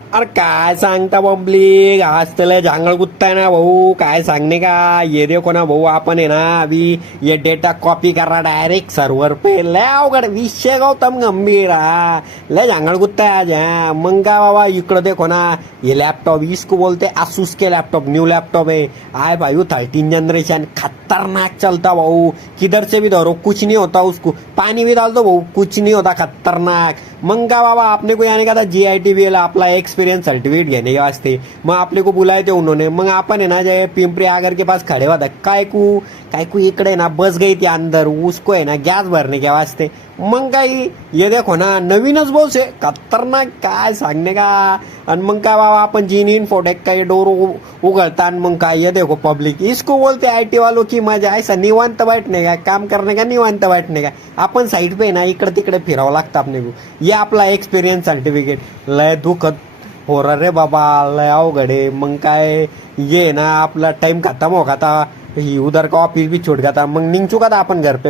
अरे काय सांगता बॉम्बली, आज त्याला जांगळ गुत्ताय ना भाऊ. काय सांगणे का, ये देखो ना भाऊ, आपण आहे ना अभी ये डेटा कॉपी कर रहा डायरेक्ट सर्वर पे. लय अवघड विषय गौतम गंभीर. हा लय जांगळ गुत्ताय आज. हा मग का बाबा, इकडं देखो ना ये लैपटॉप, इसको बोलते asus के लैपटॉप, न्यू लैपटॉप है. आए भाई 13 जनरेशन, खतरनाक चलता भाऊ. किधर से भी धरो कुछ नहीं होता उसको, पानी भी डाल दो भाऊ कुछ नहीं होता, खतरनाक. मग का बाबा, आपने को यानी का था GITBL आपला एक्सपीरियंस सर्टिफिकेट घेने के वास्ते. मग आपले को बुलाए थे उन्होंने. मग आपण है ना जे पिंपरी आगर के पास खड़े हुआ था. काय को इकडे ना बस गई थी अंदर, उसको है ना गॅस भरने के वास्ते. मग काही ये देखो ना नवीनच बस आहे, खतरनाक. काय सांगणे का. आणि मग काय बाबा, आपण जीन इन्फोटेक का ये डोर उघडता आणि मग काय ये देखो पब्लिक, इसको बोलते IT वालों की मजा. ऐसा निवांत बैठने का, काम करने का, निवांत बैठने का. आपण साईड पे ना इकडे तिकडे फिरावं लागतं आपने को. ये आपला एक्सपिरियन्स सर्टिफिकेट. लय दुखत हो रे बाबा, लय अवघड आहे. मग काय ये ना आपला टाइम खत्म हो गया था, उधर का ऑफिस भी छूट गया था. मग निघ चुका था आपण घर पे.